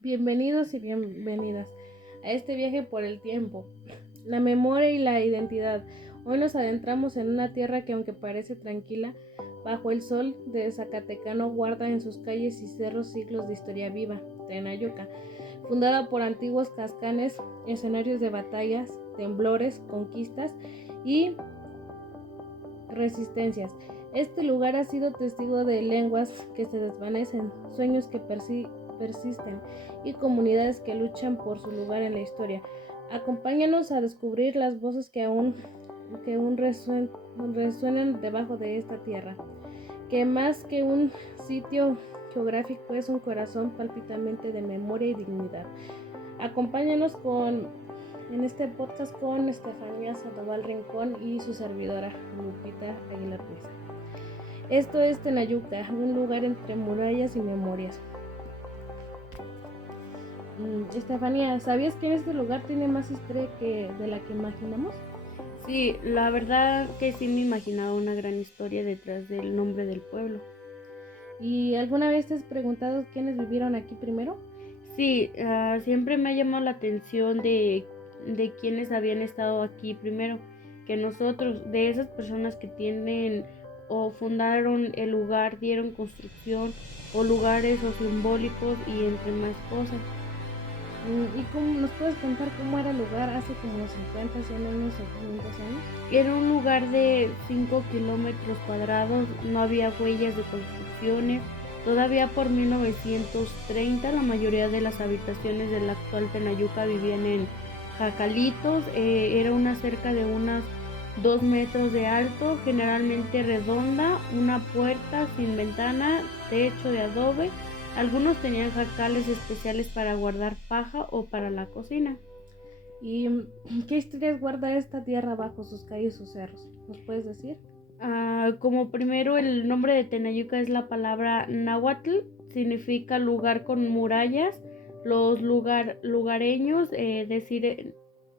Bienvenidos y bienvenidas a este viaje por el tiempo, la memoria y la identidad. Hoy nos adentramos en una tierra que, aunque parece tranquila, bajo el sol de Zacatecano guarda en sus calles y cerros siglos de historia viva. Tenayuca, fundada por antiguos cascanes, escenarios de batallas, temblores, conquistas y resistencias. Este lugar ha sido testigo de lenguas que se desvanecen, sueños que persisten y comunidades que luchan por su lugar en la historia. Acompáñanos a descubrir las voces que aún resuenan debajo de esta tierra, que más que un sitio geográfico es un corazón palpitante de memoria y dignidad. Acompáñanos en este podcast con Estefanía Sandoval Rincón y su servidora Lupita Aguilar Ruiz. Esto es Tenayuca, un lugar entre murallas y memorias. Estefanía, ¿sabías que este lugar tiene más historia de la que imaginamos? Sí, la verdad que sí me imaginaba una gran historia detrás del nombre del pueblo. ¿Y alguna vez te has preguntado quiénes vivieron aquí primero? Sí, siempre me ha llamado la atención de quienes habían estado aquí primero que nosotros, de esas personas que tienen o fundaron el lugar, dieron construcción o lugares o simbólicos y entre más cosas. ¿Y cómo nos puedes contar cómo era el lugar hace como 50, 100 años o 500 años? Era un lugar de 5 kilómetros cuadrados, no había huellas de construcciones. Todavía por 1930 la mayoría de las habitaciones del actual Tenayuca vivían en jacalitos. Era una cerca de unas 2 metros de alto, generalmente redonda, una puerta sin ventana, techo de adobe. Algunos tenían jacales especiales para guardar paja o para la cocina. ¿Y qué historias guarda esta tierra bajo sus calles y sus cerros? ¿Nos puedes decir? Como primero, el nombre de Tenayuca es la palabra náhuatl, significa lugar con murallas. Los lugareños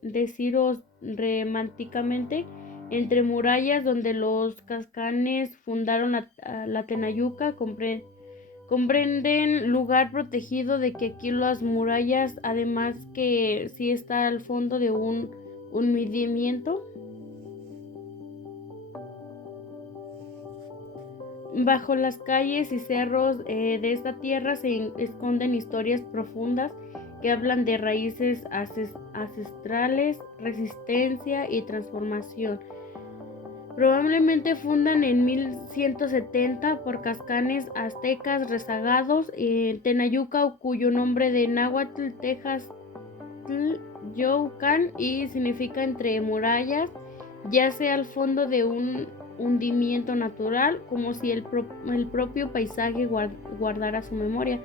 deciros románticamente entre murallas, donde los cascanes fundaron la Tenayuca, comprenden lugar protegido, de que aquí las murallas, además que sí está al fondo de un hundimiento. Bajo las calles y cerros de esta tierra se esconden historias profundas que hablan de raíces ancestrales, resistencia y transformación. Probablemente fundan en 1170 por cascanes aztecas rezagados en Tenayuca, cuyo nombre de náhuatl, Texas, Yocan, y significa entre murallas, yace al fondo de un hundimiento natural, como si el propio paisaje guardara su memoria.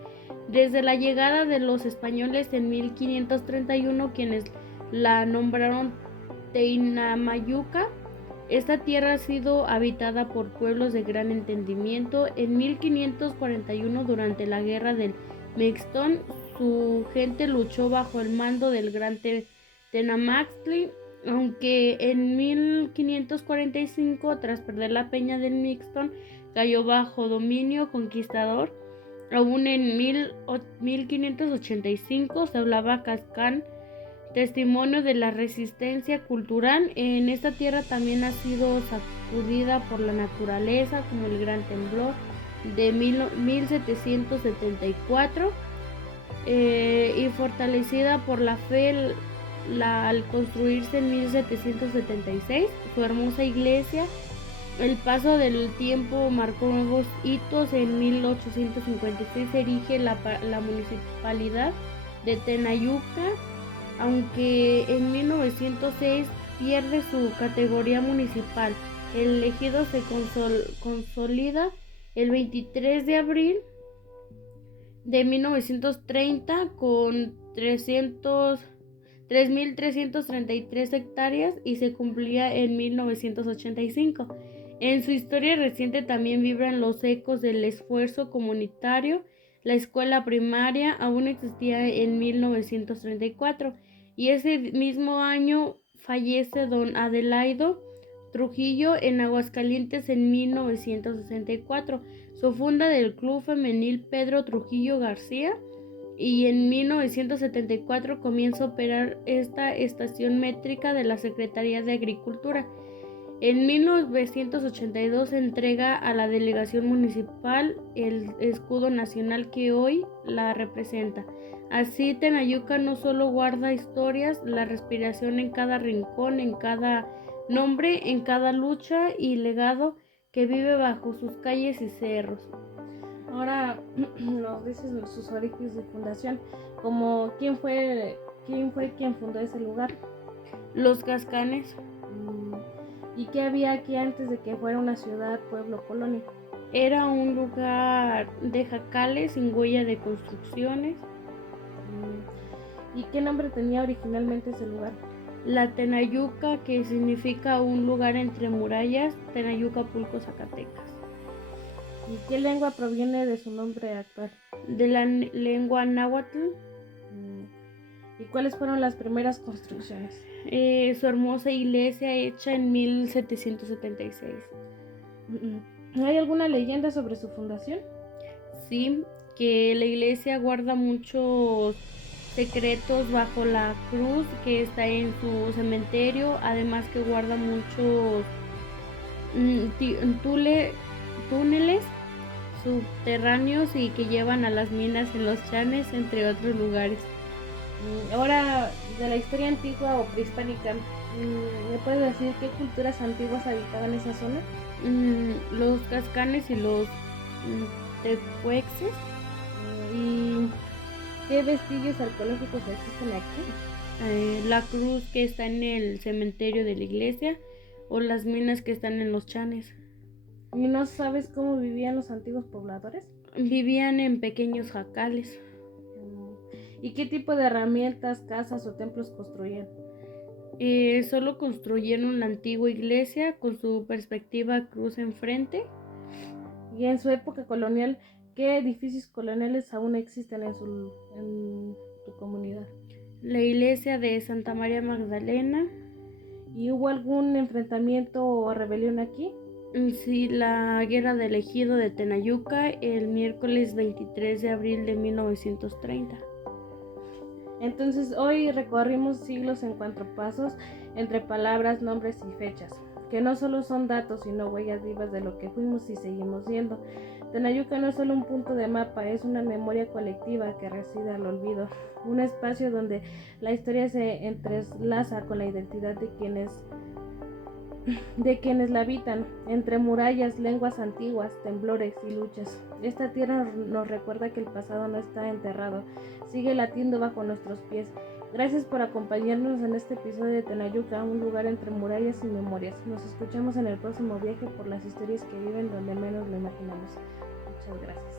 Desde la llegada de los españoles en 1531, quienes la nombraron Teinamayuca, esta tierra ha sido habitada por pueblos de gran entendimiento. En 1541, durante la guerra del Mixtón, su gente luchó bajo el mando del gran Tenamaxtli, aunque en 1545, tras perder la peña del Mixtón, cayó bajo dominio conquistador. Aún en 1585 se hablaba cascán, testimonio de la resistencia cultural. En esta tierra también ha sido sacudida por la naturaleza, como el gran temblor de 1774, y fortalecida por la fe al construirse en 1776 su hermosa iglesia. El paso del tiempo marcó nuevos hitos. En 1856 se erige la municipalidad de Tenayuca, aunque en 1906 pierde su categoría municipal. El ejido se consolida el 23 de abril de 1930 con 3.333 hectáreas y se cumplía en 1985. En su historia reciente también vibran los ecos del esfuerzo comunitario. La escuela primaria aún existía en 1934 y ese mismo año fallece don Adelaido Trujillo en Aguascalientes en 1964. Su funda del Club Femenil Pedro Trujillo García, y en 1974 comienza a operar esta estación métrica de la Secretaría de Agricultura. En 1982 se entrega a la delegación municipal el escudo nacional que hoy la representa. Así, Tenayuca no solo guarda historias, la respiración en cada rincón, en cada nombre, en cada lucha y legado que vive bajo sus calles y cerros. Ahora nos dices sus orígenes de fundación, como quién fundó ese lugar. Los Cascanes. ¿Y qué había aquí antes de que fuera una ciudad, pueblo, colonia? Era un lugar de jacales sin huella de construcciones. ¿Y qué nombre tenía originalmente ese lugar? La Tenayuca, que significa un lugar entre murallas, Tenayuca-Pulco, Zacatecas. ¿Y qué lengua proviene de su nombre actual? De la lengua náhuatl. ¿Y cuáles fueron las primeras construcciones? Su hermosa iglesia hecha en 1776. ¿Hay alguna leyenda sobre su fundación? Sí, que la iglesia guarda muchos secretos bajo la cruz que está en su cementerio, además que guarda muchos túneles subterráneos y que llevan a las minas en los Chanes, entre otros lugares. Ahora, de la historia antigua o prehispánica, ¿me puedes decir qué culturas antiguas habitaban esa zona? Los Cascanes y los tepuexes. ¿Y qué vestigios arqueológicos existen aquí? La cruz que está en el cementerio de la iglesia o las minas que están en los Chanes. ¿Y no sabes cómo vivían los antiguos pobladores? Vivían en pequeños jacales. ¿Y qué tipo de herramientas, casas o templos construían? Solo construyeron la antigua iglesia con su perspectiva cruz enfrente. Y en su época colonial, ¿qué edificios coloniales aún existen en tu comunidad? La iglesia de Santa María Magdalena. ¿Y hubo algún enfrentamiento o rebelión aquí? Sí, la guerra del ejido de Tenayuca el miércoles 23 de abril de 1930. Entonces hoy recorrimos siglos en cuatro pasos entre palabras, nombres y fechas, que no solo son datos sino huellas vivas de lo que fuimos y seguimos siendo. Tenayuca no es solo un punto de mapa, es una memoria colectiva que reside al olvido, un espacio donde la historia se entrelaza con la identidad de quienes la habitan, entre murallas, lenguas antiguas, temblores y luchas. Esta tierra nos recuerda que el pasado no está enterrado, sigue latiendo bajo nuestros pies. Gracias por acompañarnos en este episodio de Tenayuca, un lugar entre murallas y memorias. Nos escuchamos en el próximo viaje por las historias que viven donde menos lo imaginamos. Muchas gracias.